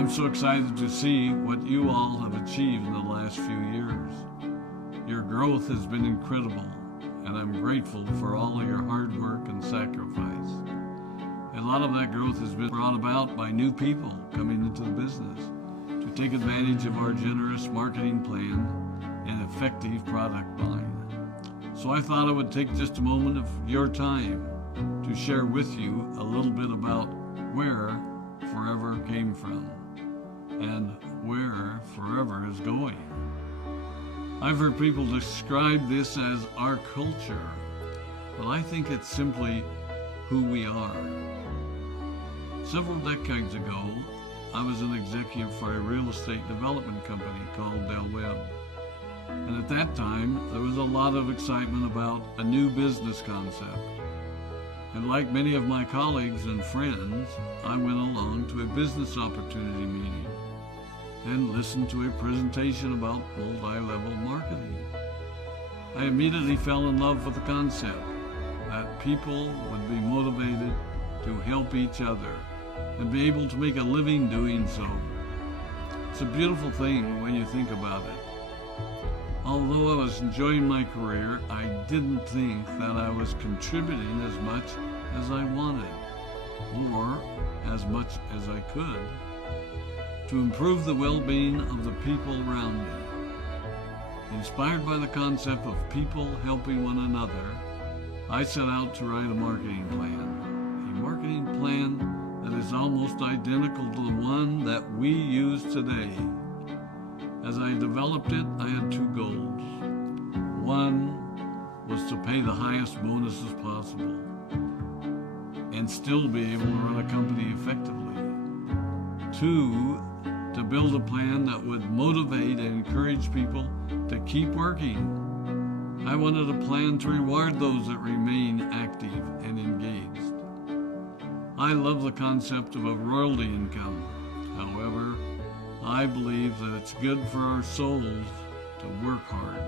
I'm so excited to see what you all have achieved in the last few years. Your growth has been incredible, and I'm grateful for all of your hard work and sacrifice. A lot of that growth has been brought about by new people coming into the business to take advantage of our generous marketing plan and effective product line. So I thought I would take just a moment of your time to share with you a little bit about where Forever came from and where Forever is going. I've heard people describe this as our culture, but I think it's simply who we are. Several decades ago, I was an executive for a real estate development company called Del Webb. And at that time, there was a lot of excitement about a new business concept. And like many of my colleagues and friends, I went along to a business opportunity meeting and listened to a presentation about multi-level marketing. I immediately fell in love with the concept that people would be motivated to help each other and be able to make a living doing so. It's a beautiful thing when you think about it. Although I was enjoying my career, I didn't think that I was contributing as much as I wanted, or as much as I could, to improve the well-being of the people around me. Inspired by the concept of people helping one another, I set out to write a marketing plan that is almost identical to the one that we use today. As I developed it, I had two goals. One was to pay the highest bonuses possible and still be able to run a company effectively. Two, to build a plan that would motivate and encourage people to keep working. I wanted a plan to reward those that remain active and engaged. I love the concept of a royalty income. However, I believe that it's good for our souls to work hard.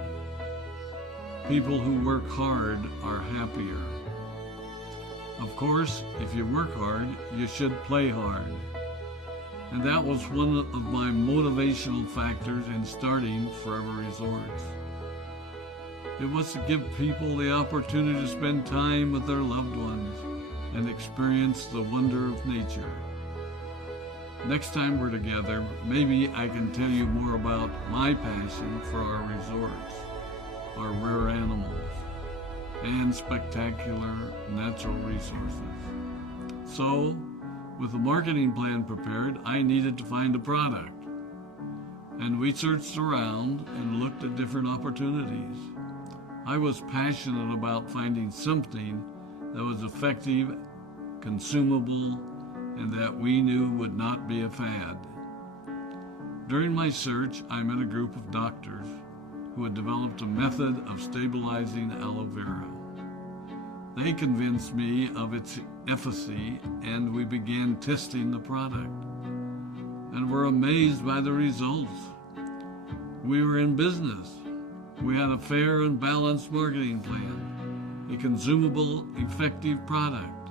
People who work hard are happier. Of course, if you work hard, you should play hard. And that was one of my motivational factors in starting Forever Resorts. It was to give people the opportunity to spend time with their loved ones and experience the wonder of nature. Next time we're together, maybe I can tell you more about my passion for our resorts, our rare animals, and spectacular natural resources. So, with the marketing plan prepared, I needed to find a product. And we searched around and looked at different opportunities. I was passionate about finding something that was effective, consumable, and that we knew would not be a fad. During my search, I met a group of doctors who had developed a method of stabilizing aloe vera. They convinced me of its efficacy, and we began testing the product, and were amazed by the results. We were in business. We had a fair and balanced marketing plan, a consumable, effective product,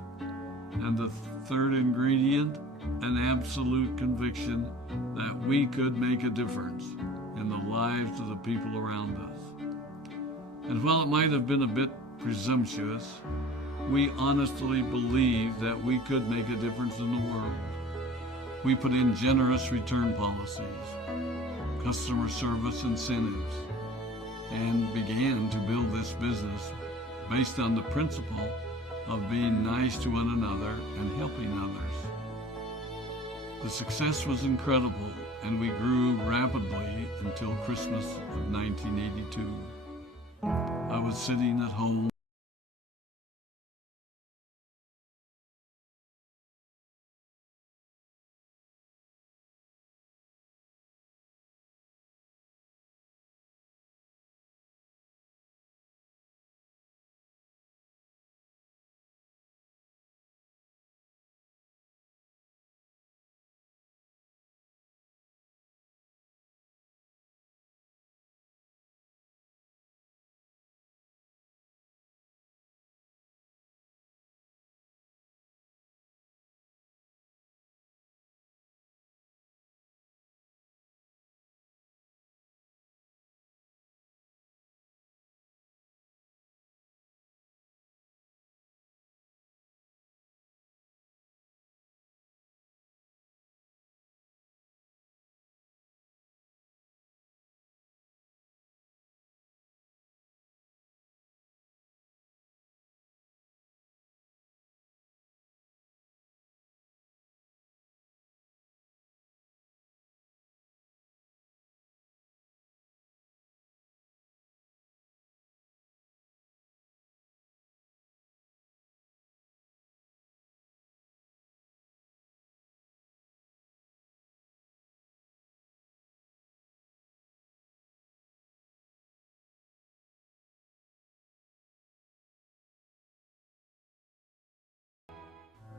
and the third ingredient, an absolute conviction that we could make a difference in the lives of the people around us. And while it might have been a bit presumptuous, we honestly believed that we could make a difference in the world. We put in generous return policies, customer service incentives, and began to build this business based on the principle of being nice to one another and helping others. The success was incredible, and we grew rapidly until Christmas of 1982. I was sitting at home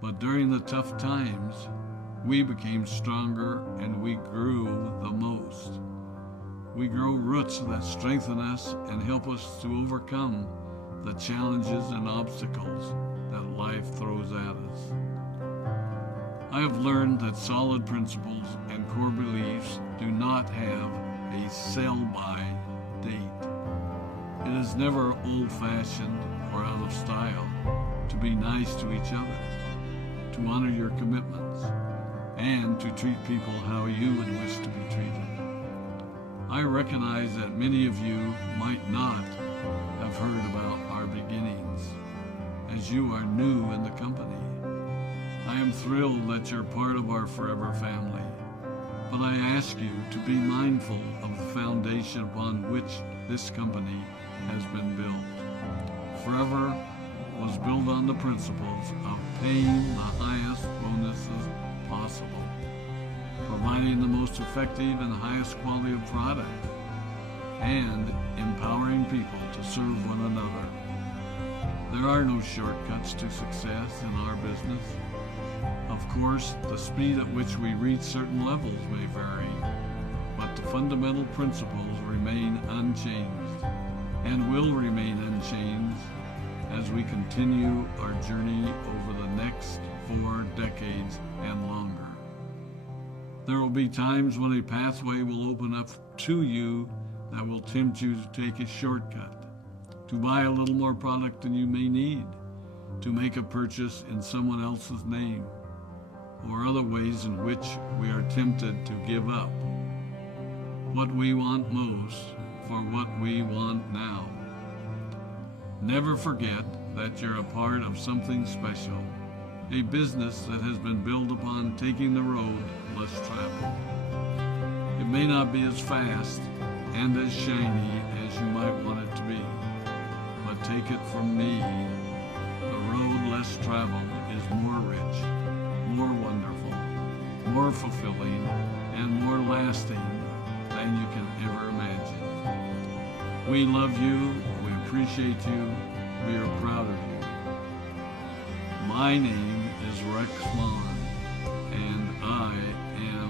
But during the tough times, we became stronger and we grew the most. We grow roots that strengthen us and help us to overcome the challenges and obstacles that life throws at us. I have learned that solid principles and core beliefs do not have a sell-by date. It is never old-fashioned or out of style to be nice to each other, to honor your commitments, and to treat people how you would wish to be treated. I recognize that many of you might not have heard about our beginnings, as you are new in the company. I am thrilled that you're part of our forever family, but I ask you to be mindful of the foundation upon which this company has been built. Forever was built on the principles of paying the highest bonuses possible, providing the most effective and highest quality of product, and empowering people to serve one another. There are no shortcuts to success in our business. Of course, the speed at which we reach certain levels may vary, but the fundamental principles remain unchanged and will remain unchanged as we continue our journey over the next 4 decades and longer. There will be times when a pathway will open up to you that will tempt you to take a shortcut, to buy a little more product than you may need, to make a purchase in someone else's name, or other ways in which we are tempted to give up what we want most for what we want now. Never forget that you're a part of something special, a business that has been built upon taking the road less traveled. It may not be as fast and as shiny as you might want it to be, but take it from me, the road less traveled is more rich, more wonderful, more fulfilling, and more lasting than you can ever imagine. We love you, we appreciate you, we are proud of you. My name is Rex Mon, and I am